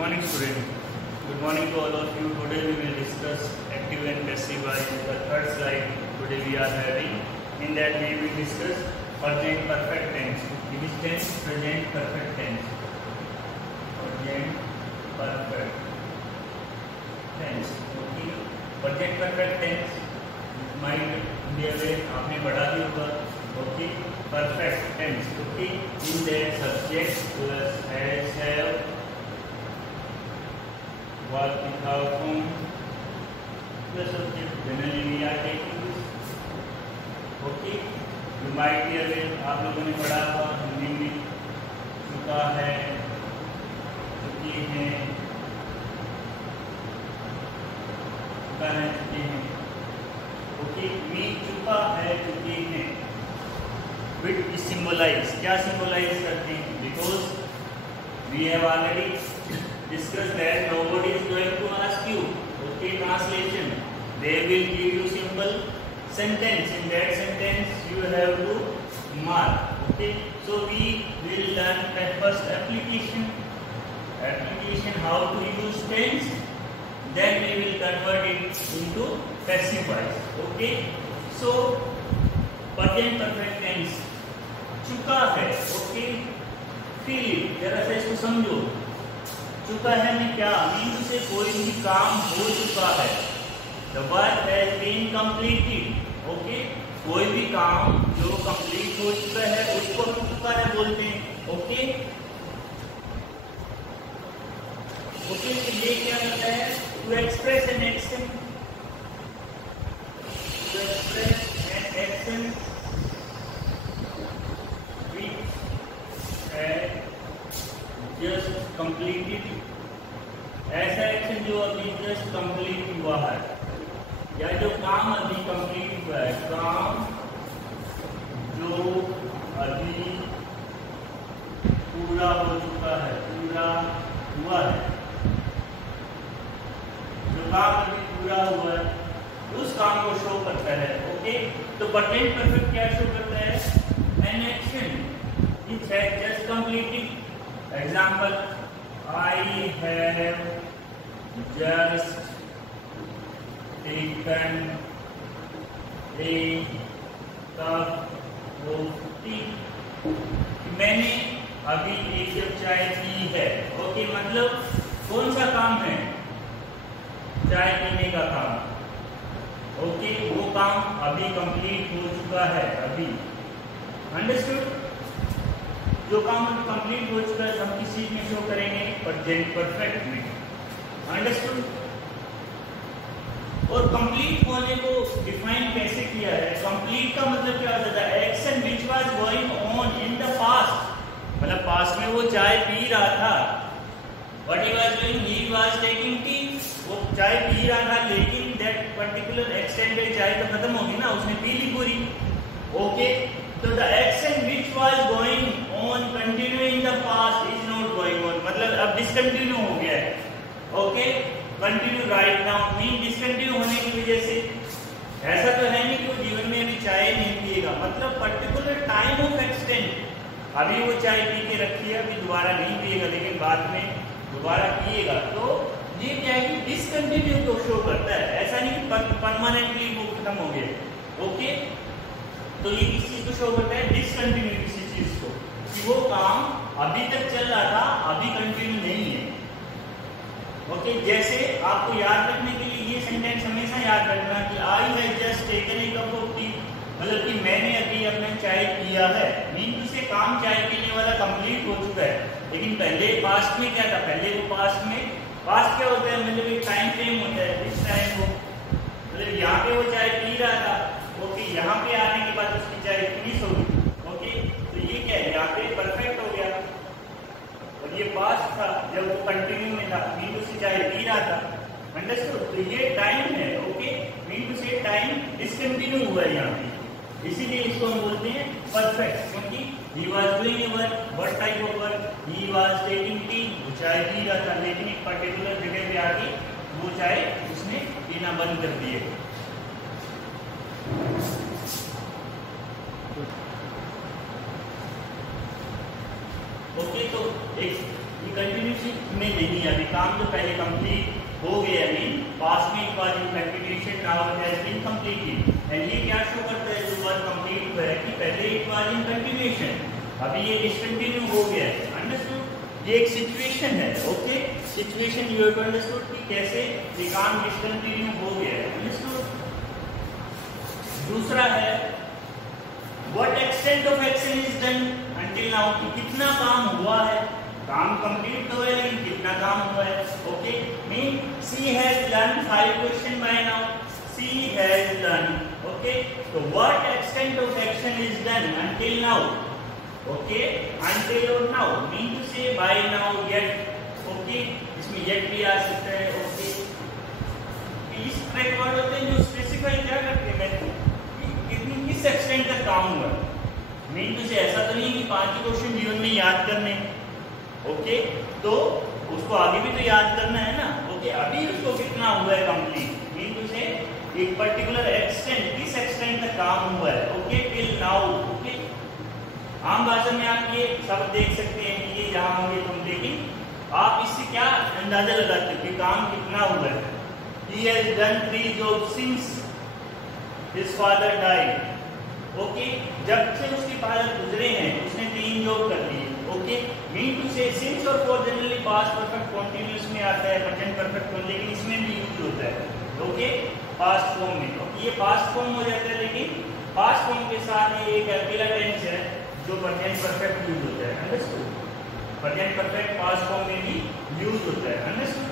morning students. Good morning to all of you. Today we will discuss active and passive voice. The third slide today we are having. In that we will discuss present perfect tense. It is tense, present perfect tense. Present perfect tense. Okay. Present perfect tense. Mind दिया आपने पढ़ा भी होगा. Okay. Perfect tense. Okay. In that subject plus has have. Was without whom the subject generally we are taking this. Okay, you might be aware आप लोगों ने पढ़ा था हिंदी में चुका है, चुकी है, चुका है, चुकी है. Okay, we चुका है, चुकी है. Which is symbolize क्या symbolize करते हैं? Because we have already discuss that nobody is going to ask you. Okay, translation. They will give you simple sentence. In that sentence, you have to mark. Okay, so we will learn at first application. Application how to use tense. Then we will convert it into passive voice. Okay, so present perfect tense. चुका है. Okay, feel it. जरा से इसको समझो. चुका है में क्या मीन से कोई भी काम हो चुका है. The work has been completed. Okay, कोई भी काम जो कंप्लीट हो चुका है उसको हम चुका है बोलते हैं. ओके ओके, तो ये क्या करता है? To express an action. To express an action just completed. ऐसा एक्शन जो अभी जस्ट कंप्लीट हुआ है या जो काम अभी कंप्लीट हुआ है. काम जो अभी पूरा हो चुका है, पूरा हुआ है. जो काम अभी पूरा हुआ है उस काम को शो करता है. ओके, तो प्रेजेंट परफेक्ट क्या शो करता है? An action which has just completed. Example, I have just taken a cup of tea. मैंने अभी एक कप चाय पी है. ओके, मतलब कौन सा काम है? चाय पीने का काम. ओके, वो काम अभी कंप्लीट हो चुका है. अभी अंडरस्टूड. जो काम अभी कंप्लीट हो चुका है हम किस चीज में शो करेंगे? प्रेजेंट परफेक्ट में. अंडरस्टूड. और कंप्लीट होने को डिफाइन कैसे किया है? कंप्लीट का मतलब क्या होता है? Action which was going on in the past. मतलब पास्ट में वो चाय पी रहा था. What he was doing? He was taking tea. वो चाय पी रहा था लेकिन दैट पर्टिकुलर एक्सटेंट पे चाय तो खत्म होगी ना, उसने पी ली पूरी. ओके, तो the action which was going on continue in the past is not going on. मतलब अब डिसकंटिन्यू हो गया है. Okay, continue right now mean discontinue होने की वजह से ऐसा तो है नहीं कि वो जीवन में अभी चाय नहीं पिएगा. मतलब पर्टिकुलर टाइम ऑफ एक्सटेंट अभी वो चाय पी के रखी है, अभी दोबारा नहीं पिएगा लेकिन बाद में दोबारा पिएगा. तो ये क्या है कि डिसकंटिन्यू तो शो करता है. ऐसा नहीं कि परमानेंटली वो खत्म हो गया. ओके, तो ये किस चीज को शो करता है? डिसकंटिन्यू किसी चीज को, कि वो काम अभी तक चल रहा था अभी कंटिन्यू नहीं है. ओके, जैसे आपको याद रखने के लिए ये सेंटेंस हमेशा याद रखना कि I have just taken a cup of T. मतलब कि मैंने अभी अपना चाय पिया है. मीन से काम चाय पीने वाला कंप्लीट हो चुका है. लेकिन पहले पास्ट में क्या था? पहले वो पास्ट में पास्ट क्या होता है? मतलब एक टाइम फ्रेम होता है. इस टाइम को मतलब यहाँ पे वो चाय पी रहा था. ओके, यहाँ पे आने के बाद उसकी चाय फिनिश होगी. ओके, तो ये क्या है? यहाँ पे परफेक्ट हो गया और ये पास्ट था जब वो कंटिन्यू में था. मीन उसकी चाय पी रहा था. अंडरस्टूड. तो ये टाइम है. ओके, मीन टू से टाइम डिसकंटिन्यू हुआ है यहाँ पे, इसीलिए इसको हम बोलते हैं परफेक्ट. क्योंकि he was doing a work. what type of work? he was taking tea. वो चाय पी रहा था लेकिन एक पर्टिकुलर जगह पे आके वो चाय उसने पीना बंद कर दिए. ओके, तो एक ये कंटिन्यूशन में नहीं है, अभी काम जो पहले कंप्लीट हो गया है, पास्ट में it was in continuation, now it has been completed. And ये क्या शो करता है जो वर्क कंप्लीट हुआ है कि पहले इट वाज इन कंटिन्यूशन, अभी ये डिसकंटिन्यू हो गया है। अंडरस्टूड? ये एक सिचुएशन है। Okay, situation you have to understood कि कैसे ये काम डिसकंटिन्यू हो गया है। अंडरस्टूड? दूसरा है what extent of action is done until now, कि कितना काम हुआ है, काम कंप्लीट तो है लेकिन कितना काम हुआ है। Okay, mean she has done 5 question by now, she has done. Okay, तो what extent of action is done until now. Okay, until और now mean to say by now, yet. Okay, इसमें येट भी आ सकता है। Okay, इस track word होते हैं जो स्पेसिफाई क्या करते हैं कितनी किस एक्सटेंट तक काम हुआ। मीन टू से ऐसा तो नहीं कि 5 ही क्वेश्चन जीवन में याद करने। ओके, तो उसको आगे भी तो याद करना है ना। ओके, अभी उसको कितना हुआ है कंप्लीट, मीन टू से एक पर्टिकुलर एक्सटेंट, किस एक्सटेंट तक काम हुआ है। Okay, till now. ओके, आम भाषा में आप ये सब देख सकते हैं कि ये जहां होंगे तुम, लेकिन आप इससे क्या अंदाजा लगाते हो कि काम कितना हुआ है। He has done 3 jobs since his father died. Okay, जब से उसके फादर गुजरे हैं उसने 3 जॉब कर ली। ओके, मीन टू से सिंस और for generally past perfect continuous में आता है, प्रेजेंट परफेक्ट फॉर्म, लेकिन इसमें भी यूज होता है। ओके, पास्ट फॉर्म में। ओके, ये पास्ट फॉर्म हो जाता है, लेकिन पास्ट फॉर्म के साथ ये एक अकेला टेंस है जो प्रेजेंट परफेक्ट यूज होता है। Understood? Present perfect past form में भी यूज होता है। Understood?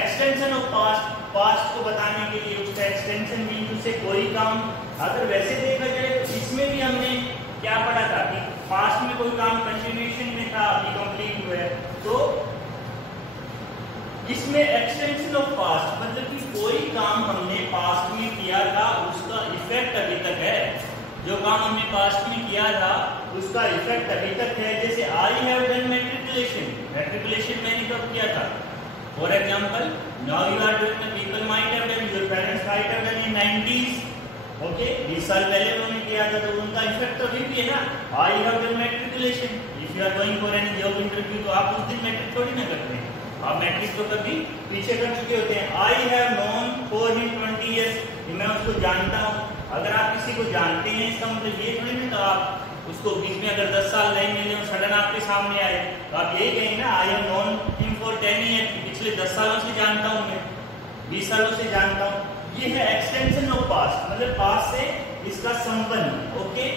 Extension of past, past को बताने के लिए उसका एक्सटेंशन मीन टू से कोई काम। अगर वैसे देखा जाए तो इसमें भी हमने क्या पढ़ा था कि पास्ट में कोई काम कंटिन्यूएशन में था, अभी कंप्लीट हुआ है, तो इसमें एक्सटेंशन ऑफ पास्ट मतलब कि कोई काम हमने पास्ट में किया था उसका इफेक्ट अभी तक है। जो काम हमने पास्ट में किया था उसका इफेक्ट अभी तक है। जैसे I have done matriculation, matriculation मैंने कब किया था। For example, now you are doing, people might have done, your parents might have done in 90s। Okay, 20 साल पहले उन्होंने किया था, तो उनका इफेक्ट तो अभी भी है ना। I have done matriculation, if you are going for any job interview, तो आप उस दिन मैट्रिक थोड़ी ना करते हैं, आप मैट्रिक तो कभी पीछे कर चुके होते हैं। I have known for him 20 years, मैं उसको जानता हूँ। अगर आप किसी को जानते हैं इसका मतलब ये थोड़ी ना, तो आप उसको बीच में अगर 10 साल नहीं मिले और सडन आपके सामने आए तो आप यही कहेंगे ना, I have known him for 10 years, पिछले 10 सालों से जानता हूँ मैं, 20 सालों से जानता हूँ। ये है एक्सटेंशन ऑफ पास्ट, मतलब पास्ट से इसका संबंध। ओके,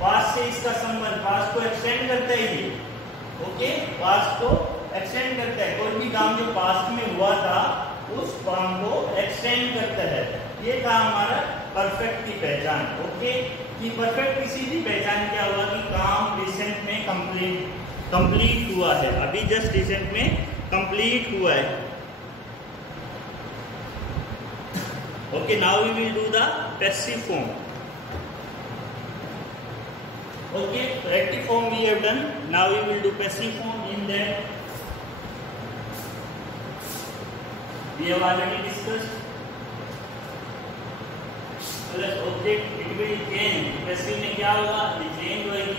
पास्ट से इसका संबंध, पास्ट को एक्सटेंड करता है ये। ओके, पास्ट को एक्सटेंड करता है, कोई भी काम जो पास्ट में हुआ था उस काम को एक्सटेंड करता है। ये था हमारा परफेक्ट की पहचान। ओके, कि परफेक्ट किसी भी पहचान क्या हुआ कि काम रिसेंट में कंप्लीट हुआ है, अभी जस्ट रिसेंट में कंप्लीट हुआ है। Okay, now we will do the passive form. Okay, active form we have done. Now we will do passive form. In that we have already discussed. Plus object it will change. Passive में क्या होगा? ये change होगी.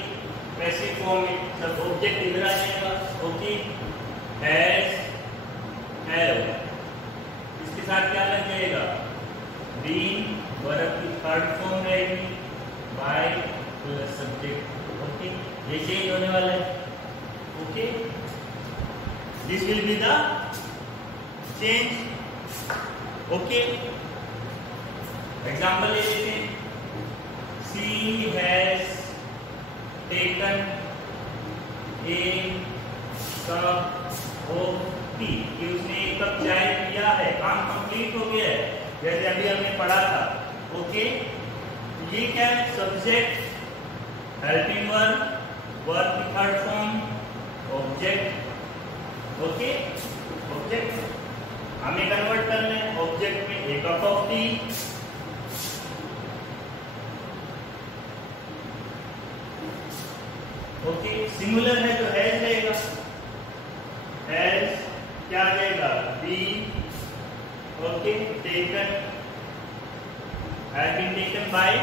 Passive form में सब object इधर आ जाएगा. Okay, has, have. इसके साथ क्या लग जाएगा? बीन, वर्ब की थर्ड फॉर्म रहेगी, बाय प्लस सब्जेक्ट। ओके, ये चेंज होने वाला है। Okay, this will be the change. Okay, example ले लेते हैं। She has taken a cup of tea, कि उसने एक कप चाय पिया है, काम कंप्लीट हो गया है, जैसे अभी हमने पढ़ा था। ओके, ये क्या है? सब्जेक्ट, हेल्पिंग वर्ब, वर्ब की third form, object. Okay, object हमें कन्वर्ट करना है ऑब्जेक्ट में, a cup of tea. Okay, singular है तो हैज रहेगा, हैज क्या आ जाएगा? Be. Okay, taken, has been taken by,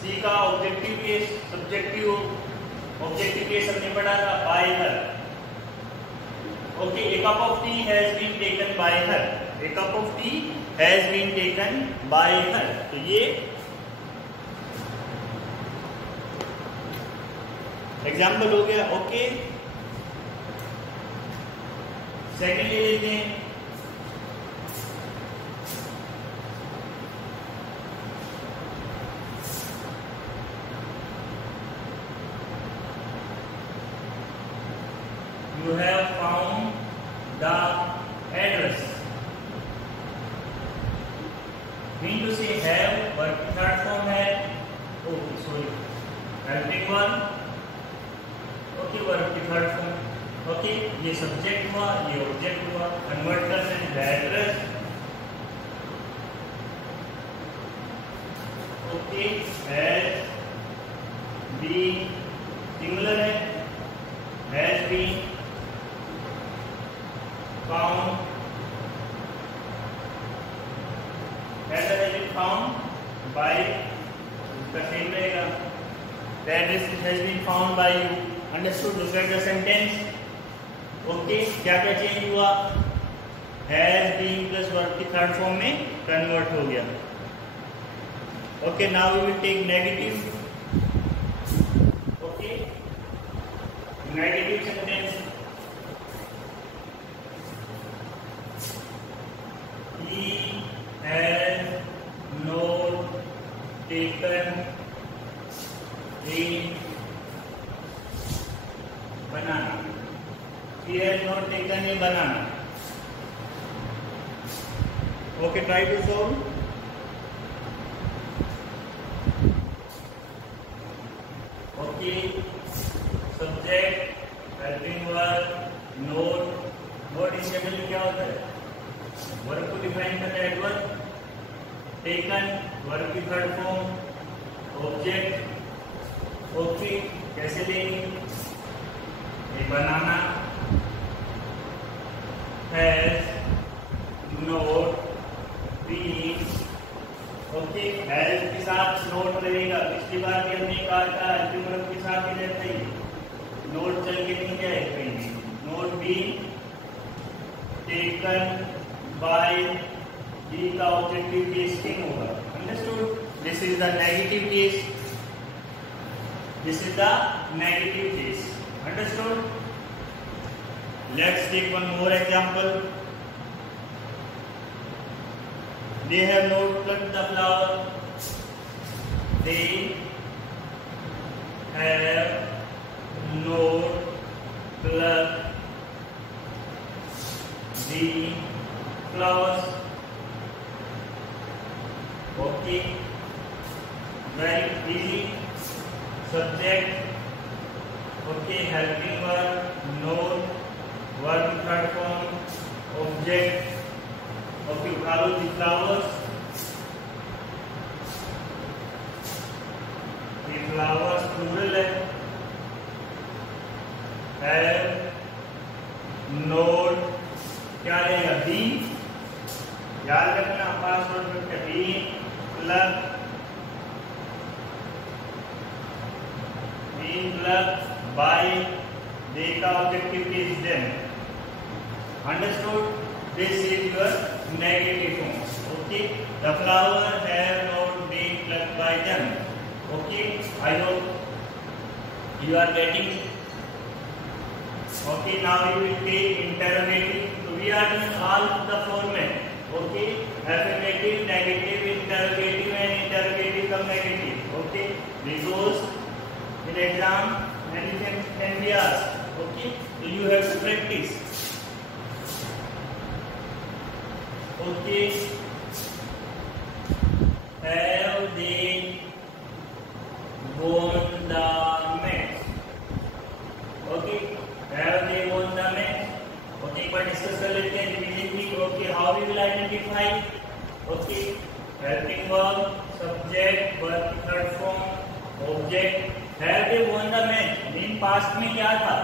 she का objective case, subjective objective case हमने पढ़ा था, by her. Okay, a cup of tea has been taken by her, a cup of tea has been taken by हर। तो ये example हो गया। Okay, second ले लेते हैं। You have found the address. Mean to say have, but third form है, oh sorry, helping one. Okay, verb की third form. Okay, ये सब्जेक्ट हुआ, ये ऑब्जेक्ट हुआ, कन्वर्ट करते हैं the address। Okay, has been singular है, has been found, address has been found by, इसका सेम रहेगा, the address has been found by you। Understood? Look at the sentence. Okay, क्या क्या चेंज हुआ? Has been plus verb की third form में convert हो गया। Okay, now we will take negative. Okay, negative sentence. He has not taken a banana. He has not taken a banana. Okay, try to solve. Okay, subject, helping verb, note. Note in general क्या होता है? Verb को define करता है adverb. Taken verb की third form, object. Okay, कैसे लेंगे? बनाना, has not been. Okay, has के साथ नोट रहेगा। पिछली बार भी हमने कहा था वर्ब के साथ ही रहता है, नोट चल के नहीं जाए कहीं भी। Not been taken by, B का ऑब्जेक्टिव केस थिंग होगा। Understood? This is the negative case, this is the negative case. Understood? Let's take one more example. They have not plucked the flower. They have not plucked the flowers. Okay, very easy. Subject. Okay, helping verb, note, verb third form, object. Okay, follow the flowers. The flowers plural है। Have, note, क्या रहेगा? been, याद रखना password में been plus by, they का objective is them. Understood? This is your negative form. Okay, the flower have not been plucked by them. Okay, I hope you are getting. Okay, now you will take interrogative. So we are doing all the format. Okay, affirmative, negative, interrogative, and interrogative come negative. Okay, because in exam anything can be asked. Okay, so you have to practice. Okay, have they won the match? Okay, have they won the match? Okay, एक बार discuss कर लेते हैं revision की। Okay, how we will identify? Okay, helping verb, subject, verb की third form, object। Have they won the match? In past में क्या था?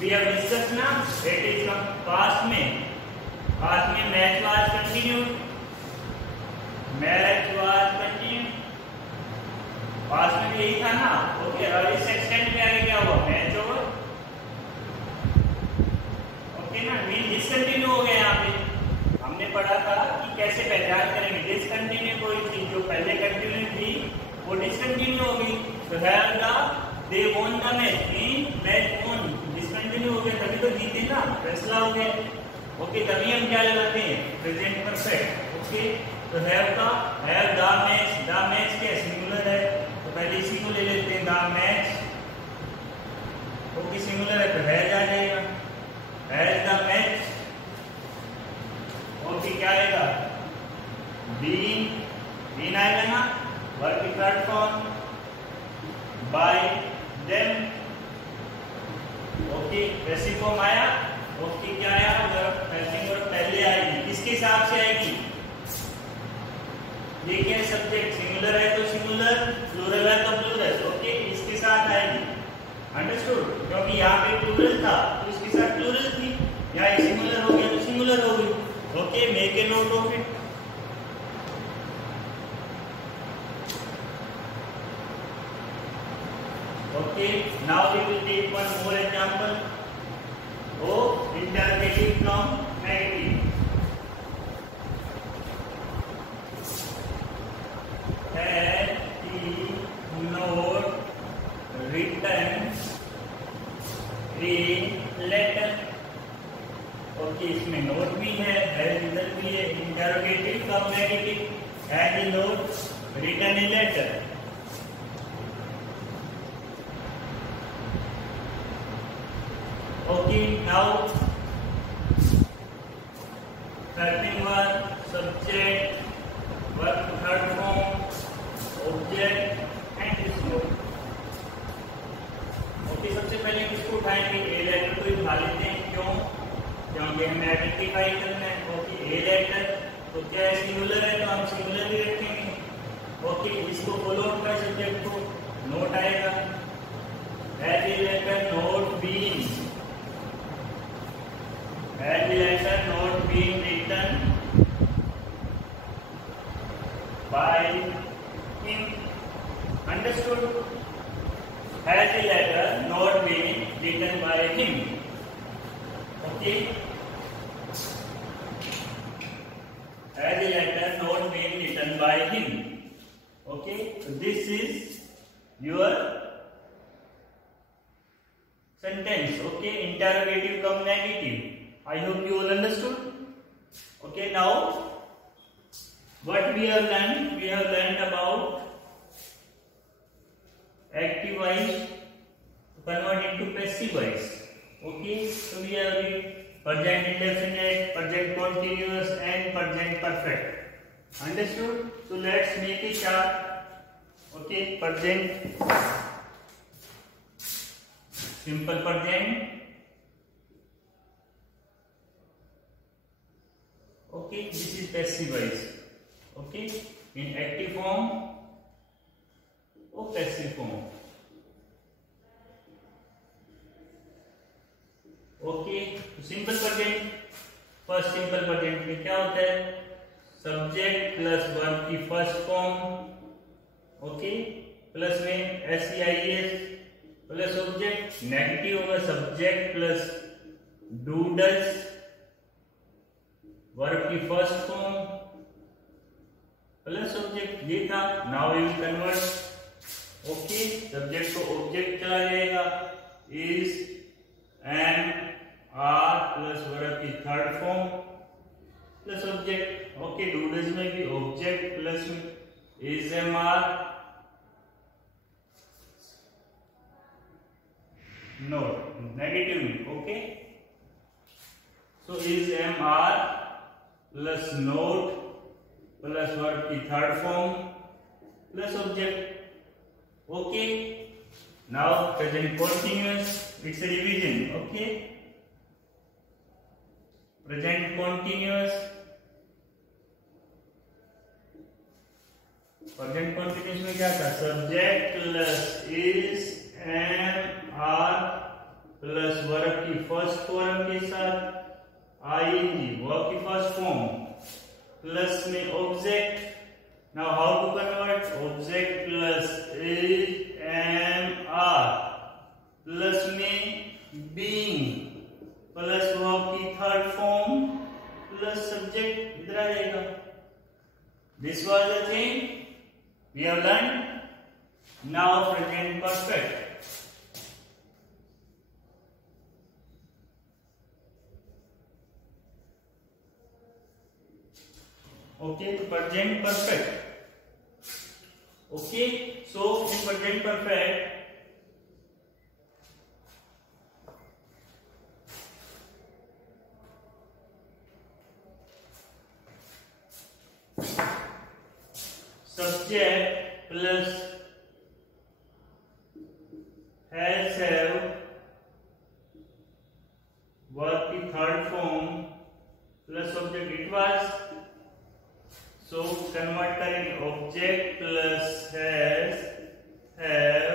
We have discussed ना, it is from past में। past में match was continued, marriage was continued, पास में भी यही था ना। ओके, और इस एक्सटेंड पे आगे क्या हुआ, मैच ओवर। ओके ना, मीन डिसकंटिन्यू हो गया। यहाँ पे हमने पढ़ा था कि कैसे पहचान करेंगे डिसकंटिन्यू कोई चीज जो पहले कंटिन्यू थी वो डिसकंटिन्यू हो गई। तो have the they won the match, mean match won, discontinue हो गया तभी तो जीते ना, फैसला हो गया। ओके, तभी हम क्या लगाते हैं, प्रेजेंट परफेक्ट। ओके, तो हैव द मैच क्या सिंगुलर है, तो पहले इसी को ले लेते हैं, द मैच। ओके, सिंगुलर है तो हैज आ जाएगा, हैज द मैच। ओके, क्या आएगा, बीन आएगा ना, वर्क की third form, bye them. Okay, passive form आया। ओके, क्या आया, पैसिव वर्ब पहले आएगी, किसके हिसाब से आएगी, ये क्या है, सब्जेक्ट। सिंगुलर है तो सिंगुलर, प्लूरल है तो प्लूरल। ओके, इसके साथ आएगी, अंडरस्टूड। क्योंकि यहाँ पे प्लूरल था तो इसके साथ प्लूरल थी, यहाँ सिंगुलर हो गया तो सिंगुलर हो गई। Okay, make a note of it. Okay, now we will take one more example of interrogative from negative. Had he not written a letter? Okay, इसमें नोट भी है, इधर भी है, interrogative from negative. Had he not written a letter. Okay, now starting verb, subject, verb third form, object and this note. Okay, सबसे पहले किसको उठाएंगे, ए लेटर को उठा लेते हैं। क्यों, क्योंकि हमें आइडेंटिफाई करना है। ओके, ए लेटर तो क्या है, सिंगुलर है तो हम सिंगुलर ही रखेंगे। ओके, इसको फॉलो अप कर सब्जेक्ट को नोट आएगा, has a letter not been, had the letter not been written by him, understood? Has the letter not been written by him? Okay, has the letter not been written by him? Okay, so this is your sentence. Okay, interrogative come negative. I hope you all understood. Okay, now what we have learned about active voice convert into passive voice. Okay, so we have the present indefinite, present continuous and present perfect. Understood? So let's make a chart. Okay, present, simple present. Okay, this is passive voice. Okay, in active form or passive form. Okay, तो simple present, first simple present में क्या होता है, subject plus verb की first form. Okay, plus में SEIS plus object. Negative होगा subject plus do does, verb की first form plus object, ये था। Now we will convert. Okay, subject को ऑब्जेक्ट चला जाएगा, is am are plus verb की third form plus object. Okay, do does में भी ऑब्जेक्ट प्लस में is am are not negative में। Okay, so is am are plus not plus verb की third form plus object. Okay, now present continuous, it's a revision. Okay, present continuous, present continuous में क्या था, subject plus is am are plus verb की first form के साथ ING, verb की first form plus में object Now how to convert? Object plus is am are plus में being plus verb की थर्ड फॉर्म plus subject इधर आ जाएगा. This was the thing we have learned. Now present perfect. Okay, present perfect. Okay, so in present perfect, subject plus has have verb की third form plus object it was. So convert करेंगे object plus has have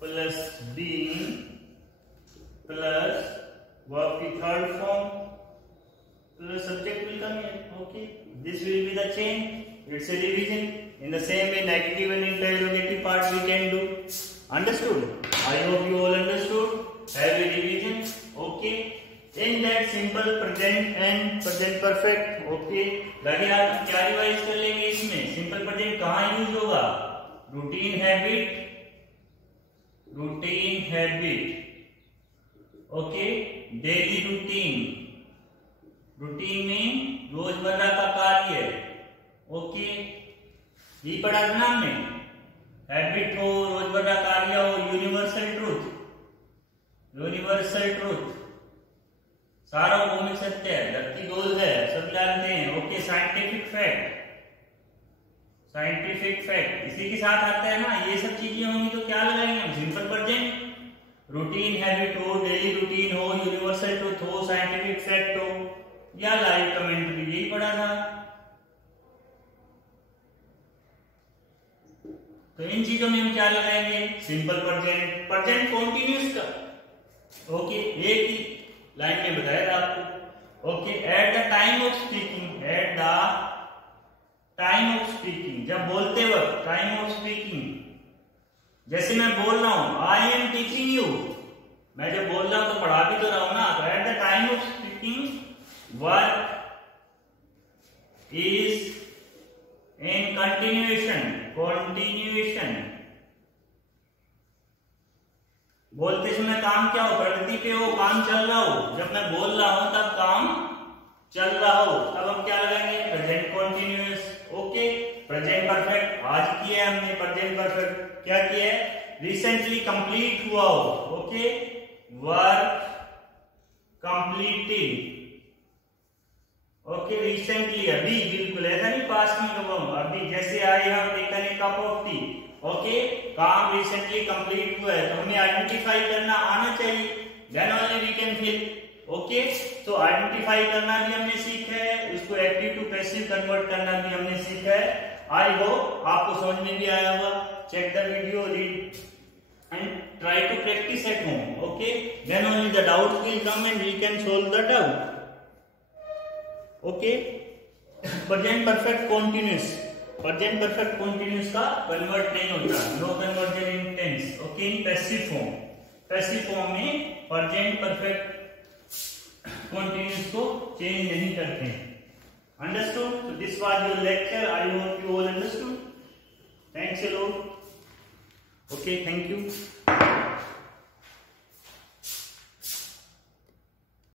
plus been plus verb की third form plus subject will come here. Okay, this will be the chain. It's a revision. In the same way, negative and interrogative part we can do. Understood? I hope you all understood. Have a revision. Okay. In that simple present and present perfect. Okay. लगे आप क्या revise कर लेंगे इसमें? Simple present कहाँ use होगा? Routine habit. Routine habit. Okay. Daily routine. Routine में रोजमर्रा का कार्य. ओके, ये पढ़ा था ना हमने. हैबिट हो, रोजमर्रा कार्य हो, यूनिवर्सल ट्रूथ. यूनिवर्सल ट्रूथ सारा भौमिक सत्य है, धरती गोल है, सब जानते हैं. Okay, scientific fact. Scientific fact इसी के साथ आता है ना. ये सब चीजें होंगी तो क्या लगाएंगे हम? Simple present. रूटीन हैबिट हो, डेली रूटीन हो, यूनिवर्सल ट्रूथ हो, साइंटिफिक फैक्ट हो या लाइव कमेंट्री, यही पढ़ा था. तो इन चीजों में हम क्या लगाएंगे? सिंपल प्रेजेंट, प्रेजेंट कॉन्टिन्यूस का. ओके, एक ही लाइन में बताया था आपको. Okay, at the time of speaking. At the time of speaking, जब बोलते वक्त. टाइम ऑफ स्पीकिंग, जैसे मैं बोल रहा हूं, आई एम टीचिंग यू. मैं जब बोल रहा हूं तो पढ़ा भी तो रहा हूं ना. तो at the time of speaking verb is in continuation. Continuation, बोलते समय काम क्या हो? प्रगति पे हो, काम चल रहा हो. जब मैं बोल रहा हूं तब काम चल रहा हो. तब हम क्या लगाएंगे? Present continuous. Okay, present perfect आज किया है हमने. प्रेजेंट परफेक्ट क्या किया है? रिसेंटली कंप्लीट हुआ हो. Okay, work completed. Okay, recently अभी, बिल्कुल ऐसा नहीं पास्ट में कब हम अभी. जैसे I have taken a cup of tea. Okay, काम रिसेंटली कंप्लीट हुआ है तो हमें आइडेंटिफाई करना आना चाहिए. Then only we can fill. Okay, तो आइडेंटिफाई करना भी हमने सीखा है, उसको एक्टिव टू पैसिव कन्वर्ट करना भी हमने सीखा है. आई होप आपको समझ में भी आया होगा. Check the video, read and try to practice at home. Okay, then only the doubts will come and we can solve the doubt. Okay, present perfect continuous. Present perfect continuous का convert नहीं होता. No conversion in tense. Okay, in passive form. Passive form में present perfect continuous को change नहीं करते. Understood? So this was your lecture. I hope you all understood. Thanks a lot. Okay, thank you.